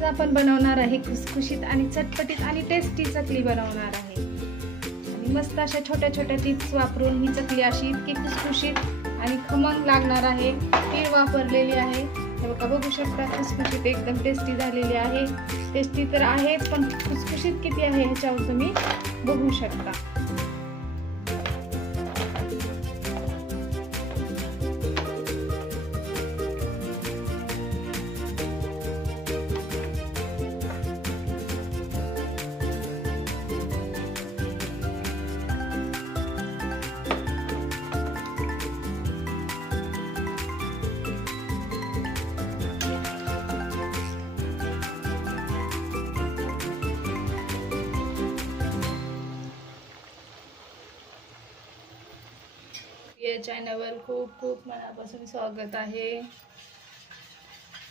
आज आपण बनवणार आहे खुसखुशीत आणि चटपटीत आणि टेस्टी चकली बनवणार आहे। आणि मस्त अशा छोट्या छोट्या टिप्स वापरून ही चकली अशी इतकी खुसखुशीत आणि खमंग लागणार आहे। तीळ वापरलेली आहे, हे बघा, बघू शकता, खुसखुशीत एकदम टेस्टी झालेली आहे। टेस्टी तर आहेच, पण खुसखुशीत किती आहे ह्याच्यावर तुम्ही बघू शकता। या चॅनलवर खूप खूप मनापासून स्वागत आहे।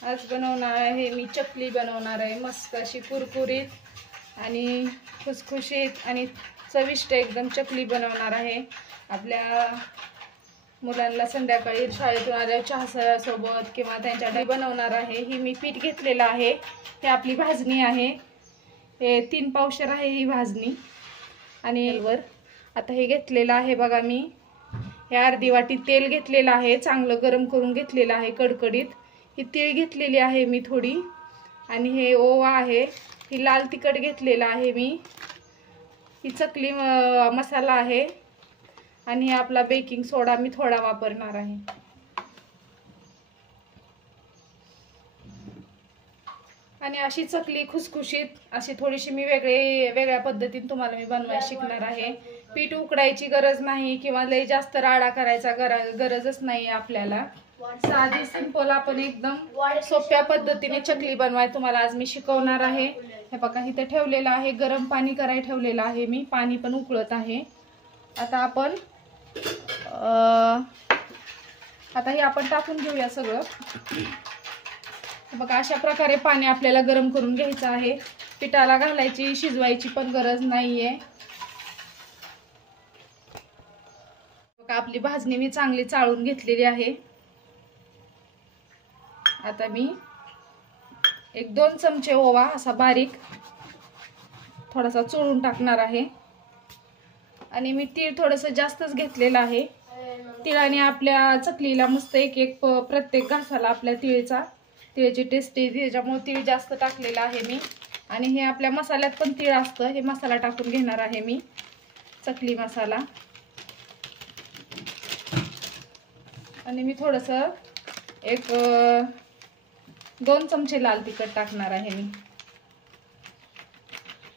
आज बनवणार आहे मी चकली, बनवणार आहे मस्त अशी कुरकुरीत आणि खुसखुशीत आणि चविष्ट एकदम चकली बनवणार आहे। आपल्या मुलांना संध्याकाळी शाळेतून आल्यावर चहा सोबत किंवा त्यांच्यासाठी बनवणार आहे। ही मी पीठ घेतलेलं आहे, हे आपली भाजणी आहे, हे 3 पावशर आहे ही भाजणी। आणि वर आता हे घेतलेलं आहे बघा, मी हे अर्धी वाटी तेल घेतलेलं आहे, चांगलं गरम करून घेतलेलं आहे कडकडीत। ही तीळ घेतलेली आहे मी थोडी, आणि हे ओवा आहे, ही लाल तिखट घेतलेलं आहे मी, ही चकली मसाला आहे, आणि हे आपला बेकिंग सोडा मी थोडा वापरणार आहे। आणि अशी चकली खुसखुशीत अशी थोडीशी मी वेगळ्या पद्धतीने तुम्हाला मी बनवायला शिकणार आहे। पीठ उकडायची गरज नाही किंवा लय जास्त राडा करायचा गरजच नाही आपल्याला। साधी सिंपल आपण एकदम सोप्या पद्धतीने चकली बनवाय तुम्हाला आज मी शिकवणार आहे। हे बघा, इथे ठेवलेलं आहे, गरम पाणी करायला ठेवलेलं आहे मी, पाणी पण उकळत आहे। आता हे आपण टाकून घेऊया सगळं। बघा, अशा प्रकारे पाणी आपल्याला गरम करून घ्यायचं आहे। पिठाला घालायची शिजवायची पण गरज नाहीये। बघा, आपली भाजणी मी चांगली चाळून घेतलेली आहे। आता मी 1-2 चमचे ओवा असा बारीक थोडासा चोळून टाकणार आहे। आणि मी तीळ थोडंसं जास्तच घेतलेलं आहे। तिळाने आपल्या चकलीला मस्त एक प्रत्येक घासाला आपल्या तिळाची टेस्ट येते, त्याच्यामुळे तीळ जास्त टाकलेला आहे मी। आणि हे आपल्या मसाल्यात पण तीळ असतं, हे मसाला टाकून घेणार आहे मी, चकली मसाला। आणि मी थोडंसं 2 चमचे लाल तिखट टाकणार आहे मी,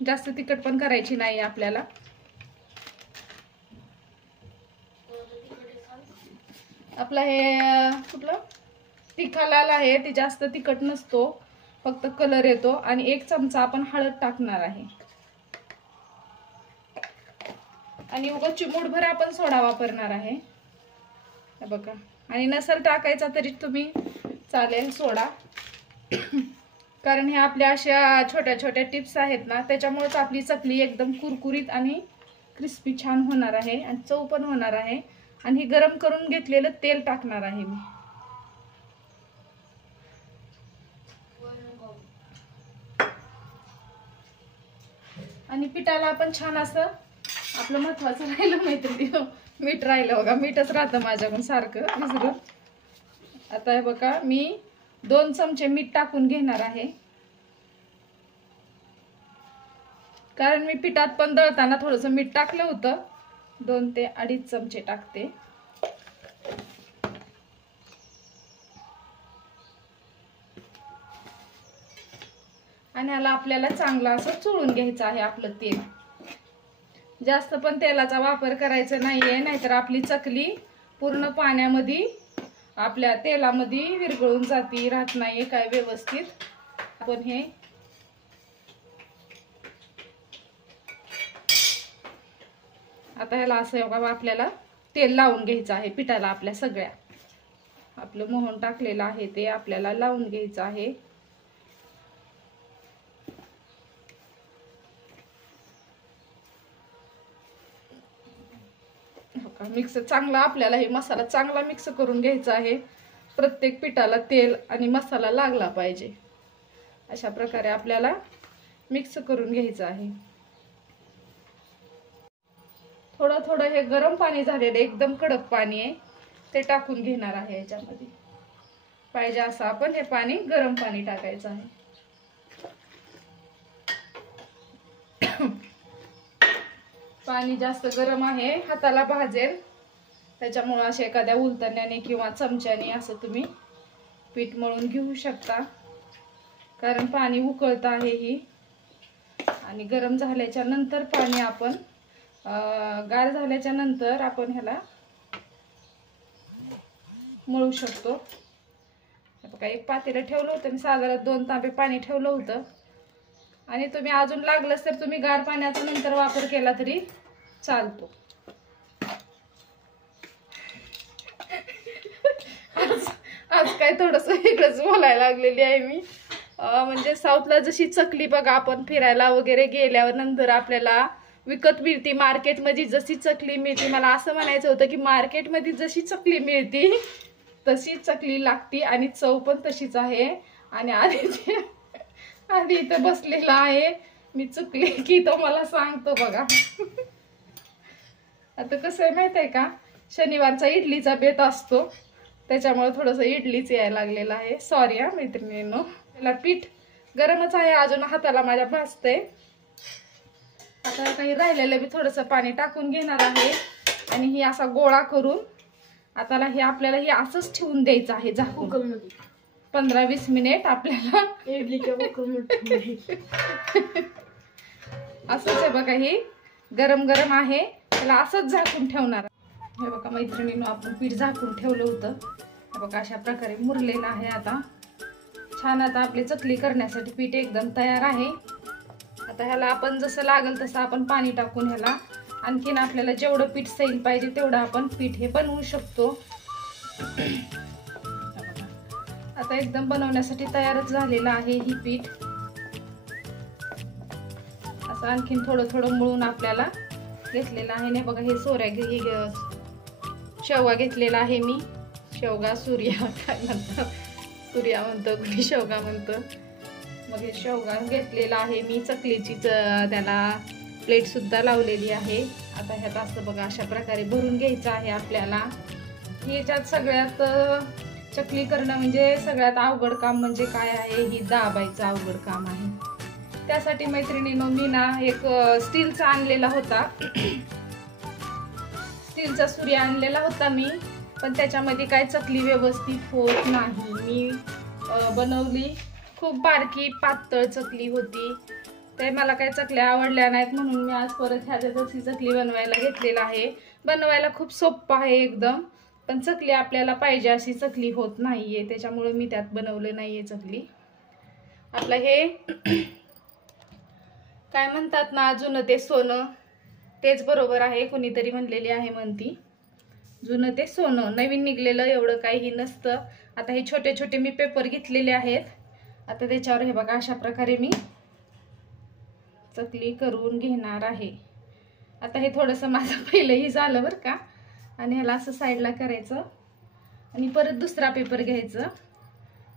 जास्त तिखट पण करायची नाही आपल्याला। आपला हे कुठलं तिखा लाल आहे, ते जास्त तिखट नसतो, फक्त कलर येतो। आणि 1 चमचा आपण हळद टाकणार आहे, आणि उगा चिमूटभर आपण सोडा वापरणार आहे, हे बघा। आणि नसेल टाकायचा तरी तुम्ही चालेल सोडा, कारण हे आपल्या अशा छोट्या छोट्या टिप्स आहेत ना, त्याच्यामुळेच आपली चकली एकदम कुरकुरीत आणि क्रिस्पी छान होणार आहे आणि चव पण होणार आहे। आणि हे गरम करून घेतलेलं तेल टाकणार आहे मी। आणि पिठाला आपण छान असं, आपलं महत्वाचं राहिलं मैत्रिणी, मीठ राहिलं बघा, मीठच राहतं माझ्याकडून सारखं विसरून। आता हे बघा, मी 2 चमचे मीठ टाकून घेणार आहे, कारण मी पिठात पण दळताना थोडंसं मीठ टाकलं होतं। 2 ते 2.5 चमचे टाकते। आणि ह्याला आपल्याला चांगलं असं चोळून घ्यायचं आहे आपलं तेल। जास्त पण तेलाचा वापर करायचा नाहीये, नाहीतर आपली चकली पूर्ण पाण्यामध्ये आपल्या तेलामध्ये विरघळून जाती, राहत नाहीये काय व्यवस्थित। आपण हे आता ह्याला असं बघा, आपल्याला तेल लावून घ्यायचं आहे पिठाला आपल्या सगळ्या। आपलं मोहन टाकलेलं आहे ते आपल्याला लावून घ्यायचं आहे। मिक्स चांगला आपल्याला हे मसाला चांगला मिक्स करून घ्यायचा आहे। प्रत्येक पिठाला तेल आणि मसाला लागला पाहिजे। अशा प्रकारे आपल्याला मिक्स करून घ्यायचं आहे. थोडं थोडं हे गरम पाणी झालेलं एकदम कडक पाणी आहे ते टाकून घेणार आहे. याच्यामध्ये पाहिजे असं आपण हे पाणी गरम पाणी टाकायचं आहे. पाणी जास्त गरम आहे, हाताला भाजेल, त्याच्यामुळे असे एखाद्या उलतण्याने किंवा चमच्याने असं तुम्ही पीठ मळून घेऊ शकता. कारण पाणी उकळतं आहे ही, आणि गरम झाल्याच्या नंतर पाणी आपण गार झाल्याच्या नंतर आपण ह्याला मळू शकतो. बघा एक पातेलं ठेवलं होतं मी, साधारण 2 तांबे पाणी ठेवलं होतं. आणि तुम्ही अजून लागलंच तर तुम्ही गार पाण्याचा नंतर वापर केला तरी चालतो. आज काय थोडंसं वेगळंच बोलायला लागलेली आहे मी. म्हणजे साऊथला जशी चकली बघा आपण फिरायला वगैरे गेल्यावर नंतर आपल्याला विकत मिळते, मार्केटमध्ये जशी चकली मिळते. मला असं म्हणायचं होतं की मार्केटमध्ये जशी चकली मिळते तशी चकली लागती आणि चव पण तशीच आहे. आणि आधी इथं बसलेला आहे, मी चुकले की तो मला सांगतो बघा. आता कसं आहे माहित आहे का, शनिवारचा इडलीचा बेत असतो, त्याच्यामुळे थोडंसं इडलीच यायला लागलेलं आहे. सॉरी हा मैत्रिणींनो. त्याला पीठ गरमच आहे अजून, हाताला माझ्या भाजतंय. आता काही राहिलेलं मी थोडंसं पाणी टाकून घेणार आहे आणि ही असा गोळा करून आता हे आपल्याला हे असंच ठेवून द्यायचं आहे झाकून. 15-20 मिनिट आपल्याला असंच आहे बघा. हे गरम गरम आहे, त्याला असंच झाकून ठेवणार. हे बघा मैत्रिणींनो, आपण पीठ झाकून ठेवलं होतं, हे बघा अशा प्रकारे मुरलेलं आहे. आता छान, आता आपली चकली करण्यासाठी पीठ एकदम तयार आहे. आता ह्याला आपण जसं लागेल तसं आपण पाणी टाकून ह्याला आणखीन आपल्याला जेवढं पीठ सैल पाहिजे तेवढं आपण पीठ हे बनवू शकतो. आता एकदम बनवण्यासाठी तयारच झालेलं आहे ही पीठ. असं आणखीन थोडं थोडं मळून आपल्याला घेतलेलं आहे. नाही बघा हे शेवगा घेतलेला आहे मी. शेवगा सूर्या काय म्हणतात, सूर्या म्हणतो कुणी शेवगा म्हणतो. मग हे शेवगा घेतलेला आहे मी. चकलीची त्याला प्लेट सुद्धा लावलेली आहे. आता ह्यात असं बघा अशा प्रकारे भरून घ्यायचं आहे आपल्याला. ह्याच्यात सगळ्यात चकली करणं म्हणजे सगळ्यात अवघड काम म्हणजे काय आहे, ही दाबायचं अवघड काम आहे. त्यासाठी मैत्रिणींनो मी ना एक स्टीलचा आणलेला होता, स्टीलचा सूर्य आणलेला होता मी, पण त्याच्यामध्ये काय चकली व्यवस्थित होत नाही. मी बनवली, खूप बारकी पातळ चकली होती, ते मला काही चकल्या आवडल्या नाहीत म्हणून मी आज परत ह्याच्यातच ही चकली बनवायला घेतलेला आहे. बनवायला खूप सोपं आहे एकदम, पण चकली आपल्याला पाहिजे अशी चकली होत नाहीये, त्याच्यामुळे मी त्यात बनवलं नाहीये चकली. आपलं हे काय म्हणतात ना, जुनं ते सोनं, तेच बरोबर आहे. कोणीतरी म्हणलेली आहे म्हणती, जुनं ते सोनं, नवीन निघलेलं एवढं काही नसतं. आता हे छोटे छोटे मी पेपर घेतलेले आहेत. आता त्याच्यावर हे बघा अशा प्रकारे मी चकली करून घेणार आहे. आता हे थोडंसं माझं पहिलंही झालं बरं का, आणि ह्याला असं साईडला करायचं आणि परत दुसरा पेपर घ्यायचं.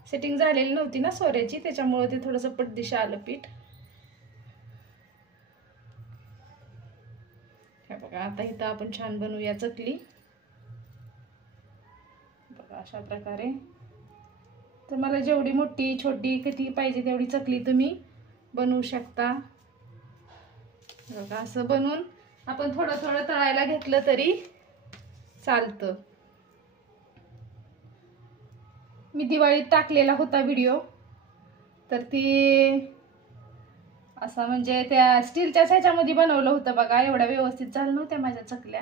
सेटिंग झालेली नव्हती ना सोऱ्याची, त्याच्यामुळे ते थोडंसं पटदिशा आलं पीठ. हे बघा आता इथं आपण छान बनवूया चकली. बघा अशा प्रकारे. तर मला जेवढी मोठी छोटी किती पाहिजे तेवढी चकली तुम्ही बनवू शकता. बघा असं बनवून आपण थोडं थोडं तळायला घेतलं तरी चालतं. मी दिवाळीत टाकलेला होता व्हिडिओ, तर ती असं म्हणजे त्या स्टीलच्या ह्याच्यामध्ये बनवलं होतं बघा. एवढ्या व्यवस्थित झालं नव्हत्या माझ्या चकल्या.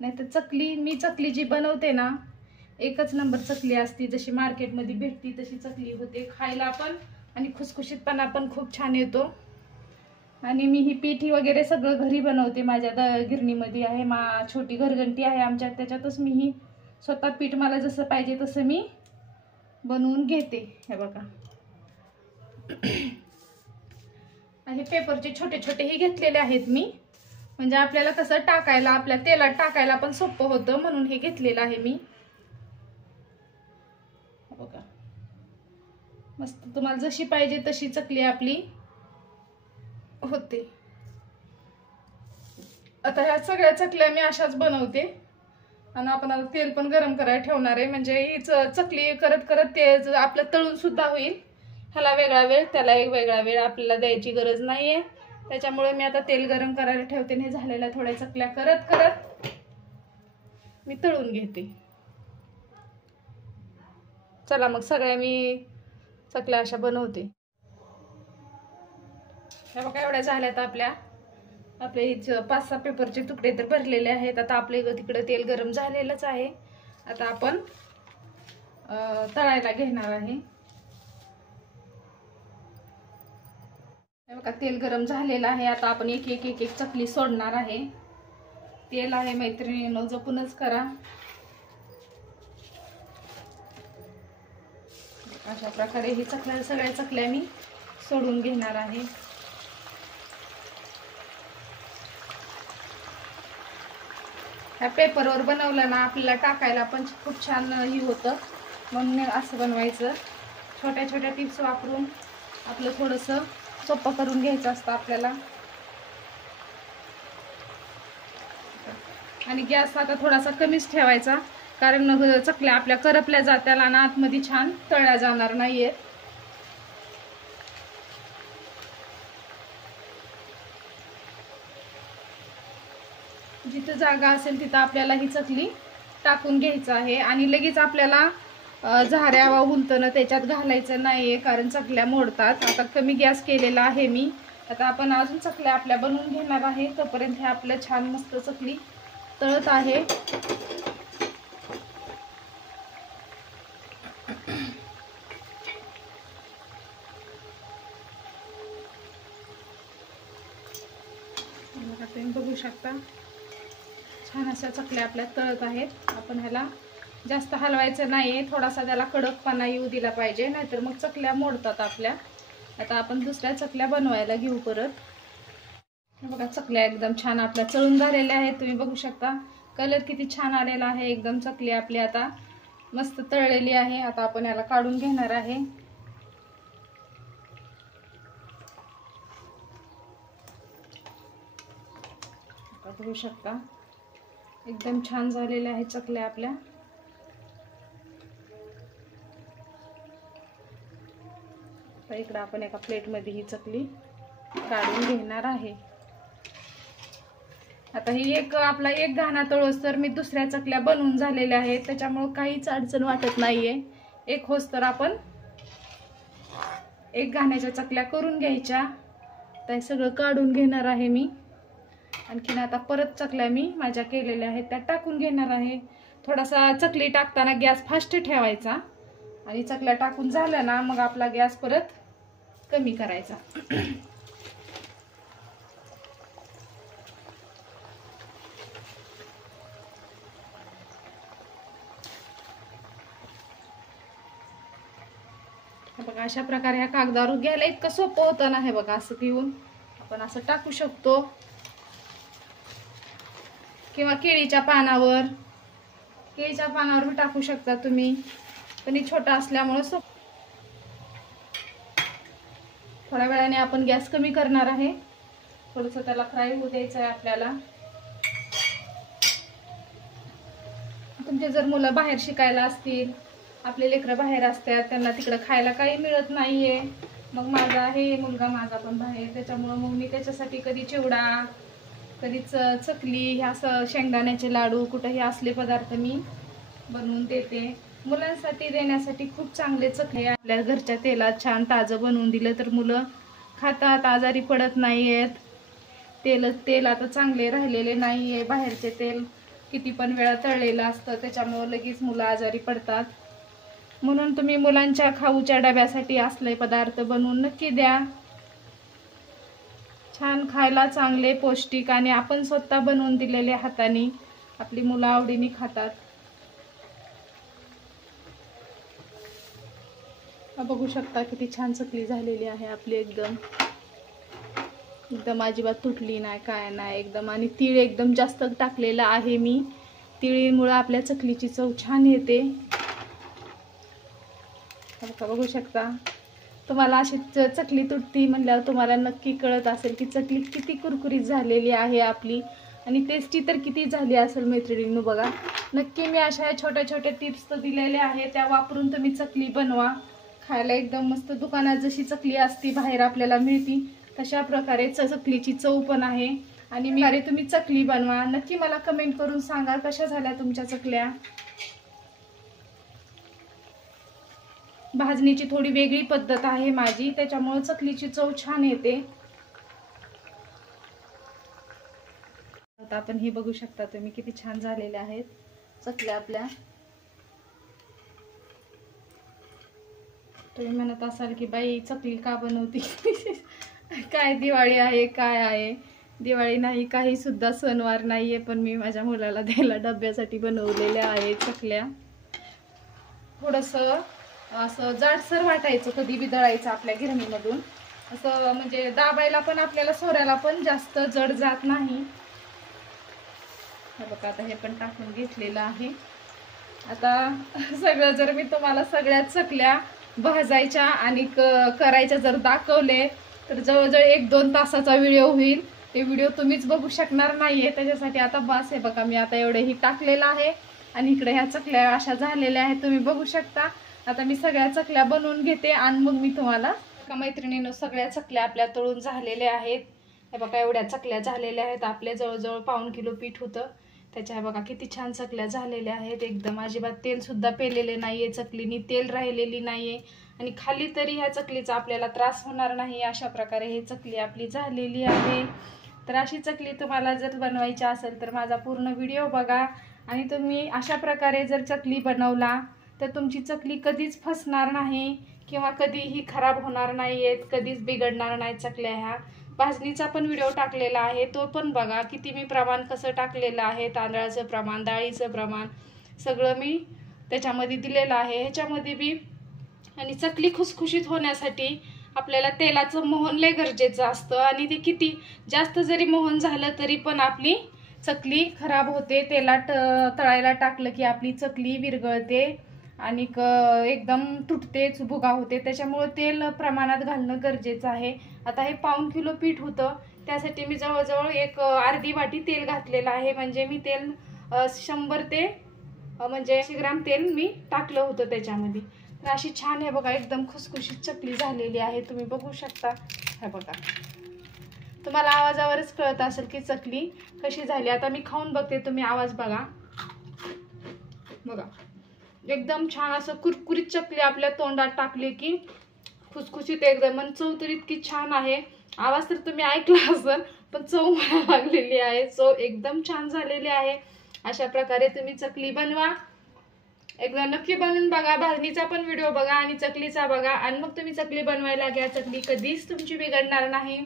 नाही तर चकली, मी चकली जी बनवते ना, एकच नंबर चकली असती, जशी मार्केटमध्ये भेटती तशी चकली होते. खायला पण आणि खुसखुशीतपणा पण खूप छान येतो. आणि मी ही पिठी वगैरे सगळं घरी बनवते. माझ्या गिरणीमध्ये आहे, छोटी घरघंटी आहे आमच्यात, त्याच्यातच मी ही स्वतः पीठ मला जसं पाहिजे तसं मी बनवून घेते. हे बघा हे पेपरचे छोटे छोटेही घेतलेले आहेत मी, म्हणजे आपल्याला कसं टाकायला, आपल्या तेलात टाकायला पण सोपं होतं म्हणून हे घेतलेलं आहे मी. बघा मस्त तुम्हाला जशी पाहिजे तशी चकली आपली होते. आता ह्या सगळ्या चकल्या मी अशाच बनवते आणि आपण आता तेल पण गरम करायला ठेवणार आहे. म्हणजे ही चकली करत करत ते आपलं तळून सुद्धा होईल. ह्याला वेगळा वेळ त्याला एक वेगळा वेळ आपल्याला द्यायची गरज नाहीये. त्याच्यामुळे मी आता तेल गरम करायला ठेवते आणि झालेल्या थोड्या चकल्या करत करत मी तळून घेते. चला मग सगळ्या मी चकल्या अशा बनवते. हे बघा एवढ्या झाल्यात आपल्या. आपले 5-6 पेपरचे तुकडे तर भरलेले आहेत. आता आपले तिकडे तेल गरम झालेलंच आहे. आता आपण तळायला घेणार आहे. हे बघा तेल गरम झालेलं आहे. आता आपण एक एक एक एक चकली सोडणार आहे. तेल आहे मैत्रिणींनो, जपूनच करा. अशा प्रकारे ही सगळ्या चकल्या मी सोडून घेणार आहे. ह्या पेपरवर बनवलं ना आपल्याला टाकायला पण खूप छान ही होतं. म्हणून असं बनवायचं. छोट्या छोट्या टिप्स वापरून आपलं थोडंसं सोपं करून घ्यायचं असतं आपल्याला. आणि गॅस आता थोडासा कमीच ठेवायचा, कारण चकल्या आपल्या करपल्या जात्याला आणि आतमध्ये छान तळल्या जाणार नाहीये. जिथं जागा असेल तिथं आपल्याला ही चकली टाकून घ्यायचं आहे. आणि लगेच आपल्याला झाऱ्या वा उलटणं त्याच्यात घालायचं नाहीये, कारण चकल्या मोडतात. आता कमी गॅस केलेला आहे मी. आता आपण अजून चकल्या आपल्या बनवून घेणार आहे. तोपर्यंत हे आपलं छान मस्त चकली तळत आहे. तुम्ही बघू शकता छान अशा चकल्या आपल्या तळत आहेत. आपण ह्याला जास्त हलवायचं नाहीये. थोडासा त्याला कडकपणा येऊ दिला पाहिजे, नाहीतर मग चकल्या मोडतात आपल्या. आता आपण दुसऱ्या चकल्या बनवायला घेऊ परत. बघा चकल्या एकदम छान आपल्या तळून झालेल्या आहेत. तुम्ही बघू शकता कलर किती छान आलेला आहे. एकदम चकली आपली आता मस्त तळलेली आहे. आता आपण याला काढून घेणार आहे. बघू शकता एकदम छान झालेल्या आहेत चकल्या आपल्या. तर इकडे आपण एका प्लेटमध्ये ही चकली काढून घेणार आहे. आता ही आपला एक घाणा तळोस तर मी दुसऱ्या चकल्या बनवून झालेल्या आहेत, त्याच्यामुळे काहीच अडचण वाटत नाहीये. एक होस तर आपण एक घाण्याच्या चकल्या करून घ्यायच्या. ते सगळं काढून घेणार आहे मी. आणखीन आता परत चकल्या मी माझ्या केलेल्या आहेत त्या टाकून घेणार आहे. थोडासा चकली टाकताना गॅस फास्ट ठेवायचा आणि चकल्या टाकून झाल्या ना मग आपला गॅस परत कमी करायचा. बघा अशा प्रकारे ह्या कागदावर घ्यायला इतकं सोपं होतं ना. हे बघा असं घेऊन आपण असं टाकू शकतो, किंवा केळीच्या पानावर भी टाकू शकता तुम्ही. पण ही छोटा असल्यामुळे थोड्या वेळाने आपण गॅस कमी करणार आहे. थोडंसं त्याला फ्राय होऊ द्यायचं आहे आपल्याला. तुमचे जर मुलं बाहेर शिकायला असतील, आपले लेकरं बाहेर असतात, त्यांना तिकडं खायला काही मिळत नाहीये. मग माझा आहे मुलगा माझा पण बाहेर, त्याच्यामुळे मग मी त्याच्यासाठी कधी चिवडा, कधीच चकली, ह्या शेंगदाण्याचे लाडू, कुठेही असले पदार्थ मी बनवून देते. मुलांसाठी देण्यासाठी खूप चांगले चकली आपल्या घरच्या तेलात छान ताजं बनवून दिलं तर मुलं खातात, आजारी पडत नाहीयेत. तेल आता चांगले राहिलेले नाहीये. बाहेरचे तेल किती पण वेळा तळलेलं असतं, त्याच्यामुळे लगेच मुलं आजारी पडतात. म्हणून तुम्ही मुलांच्या खाऊच्या डब्यासाठी असले पदार्थ बनवून नक्की द्या. छान खायला चांगले पौष्टिक आणि आपण स्वतः बनवून दिलेल्या हाताने आपली मुलं आवडीने खातात. बघू शकता किती छान चकली झालेली आहे आपली. एकदम अजिबात तुटली नाही, काय नाही एकदम. आणि तीळ एकदम जास्त टाकलेला आहे मी. तिळीमुळे आपल्या चकलीची चव छान येते. बघू शकता तुम्हाला अशी चकली तुटती म्हणल्यावर तुम्हाला नक्की कळत असेल की चकली किती कुरकुरीत झालेली आहे आपली आणि टेस्टी तर किती झाली असेल मैत्रिणींनो. बघा, नक्की मी अशा छोट्या छोट्या टिप्स तर दिलेल्या आहेत, त्या वापरून तुम्ही चकली बनवा. खायला एकदम मस्त, दुकानात जशी चकली असती बाहेर आपल्याला मिळती तशा प्रकारे चकलीची चव पण आहे. आणि मी अरे तुम्ही चकली बनवा. नक्की मला कमेंट करून सांगा कशा झाल्या तुमच्या चकल्या. भाजणीची थोडी वेगळी पद्धत आहे माझी, त्याच्यामुळे चकलीची चव छान येते. आता आपण हे बघू शकता तुम्ही किती छान झालेल्या आहेत चकल्या आपल्या. तुम्ही म्हणत असाल की बाई चकली का बनवती काय दिवाळी आहे काय आहे. दिवाळी नाही, काही सुद्धा सणवार नाहीये, पण मी माझ्या मुलाला द्यायला डब्यासाठी बनवलेल्या आहेत चकल्या. थोडंसं असं जाडसर वाटायचं कधी बी दळायचं आपल्या गिरणीमधून, असं म्हणजे दाबायला पण आपल्याला सोऱ्याला पण जास्त जड जात नाही. बघा आता हे पण टाकून घेतलेलं आहे. आता सगळं जर मी तुम्हाला सगळ्या चकल्या भाजायच्या आणि करायच्या जर दाखवले तर जवळजवळ 1-2 तासाचा व्हिडिओ होईल. ते व्हिडिओ तुम्हीच बघू शकणार नाहीये, त्याच्यासाठी आता बस आहे. बघा मी आता एवढे ही टाकलेलं आहे आणि इकडे ह्या चकल्या अशा झालेल्या आहेत तुम्ही बघू शकता. आता मी सगळ्या चकल्या बनवून घेते आणि मग मी तुम्हाला मैत्रिणींनो सगळ्या चकल्या आपल्या तळून झालेल्या आहेत. हे बघा एवढ्या चकल्या झालेल्या आहेत. आपल्या जवळजवळ 1.5 किलो पीठ होतं त्याच्या. हे बघा किती छान चकल्या झालेल्या आहेत एकदम. अजिबात तेल सुद्धा पेलेले नाहीये, चकलीनी तेल राहिलेली नाहीये आणि खाली तरी ह्या चकलीचा आपल्याला त्रास होणार नाही. अशा प्रकारे ही चकली आपली झालेली आहे. तर अशी चकली तुम्हाला जर बनवायची असेल तर माझा पूर्ण व्हिडिओ बघा आणि तुम्ही अशा प्रकारे जर चकली बनवला तर तुमची चकली कधीच फसणार नाही किंवा कधीही खराब होणार नाहीयेत, कधीच बिघडणार नाही चकल्या ह्या. भाजणीचा पण व्हिडिओ टाकलेला आहे, तो पण बघा. किती मी प्रमाण कसं टाकलेलं आहे, तांदळाचं प्रमाण, डाळीचं प्रमाण सगळं मी त्याच्यामध्ये दिलेलं आहे ह्याच्यामध्ये बी. आणि चकली खुसखुशीत होण्यासाठी आपल्याला तेलाचं मोहन लय गरजेचं असतं आणि ते किती जास्त जरी मोहन झालं तरी पण आपली चकली खराब होते. तेलात तळायला टाकलं की आपली चकली विरघळते आणि एकदम तुटते, भुगा होते. त्याच्यामुळे तेल प्रमाणात घालणं गरजेचं आहे. आता हे 1.5 किलो पीठ होतं, त्यासाठी मी जवळजवळ एक अर्धी वाटी तेल घातलेलं आहे. म्हणजे मी तेल 100 ते म्हणजे 100 ग्राम तेल मी टाकलं होतं त्याच्यामध्ये. तर अशी छान आहे बघा एकदम खुसखुशीत चकली झालेली आहे तुम्ही बघू शकता. हे बघा तुम्हाला आवाजावरच कळत असेल की चकली कशी झाली. आता मी खाऊन बघते, तुम्ही आवाज बघा. बघा एकदम छान असं कुरकुरीत चकली आपल्या तोंडात टाकली की खुसखुशीत एकदम. आणि चव तर इतकी छान आहे, आवाज तर तुम्ही ऐकला असेल पण चव मला लागलेली आहे. चव एकदम छान झालेली आहे. अशा प्रकारे तुम्ही चकली बनवा, एकदा नक्की बनवून बघा. भाजणीचा पण व्हिडिओ बघा आणि चकलीचा बघा आणि मग तुम्ही चकली बनवायला घ्या. चकली कधीच तुमची बिघडणार नाही.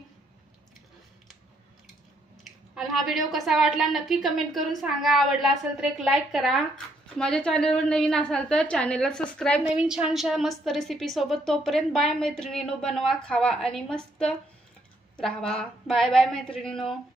आणि हा व्हिडिओ कसा वाटला नक्की कमेंट करून सांगा. आवडला असेल तर एक लाईक करा. माझ्या चॅनलवर नवीन असाल तर चॅनलला सबस्क्राईब. नवीन छानशा मस्त रेसिपी सोबत. तोपर्यंत बाय मैत्रिणीनो, बनवा, खावा आणि मस्त राहावा. Bye bye मैत्रिणीनो.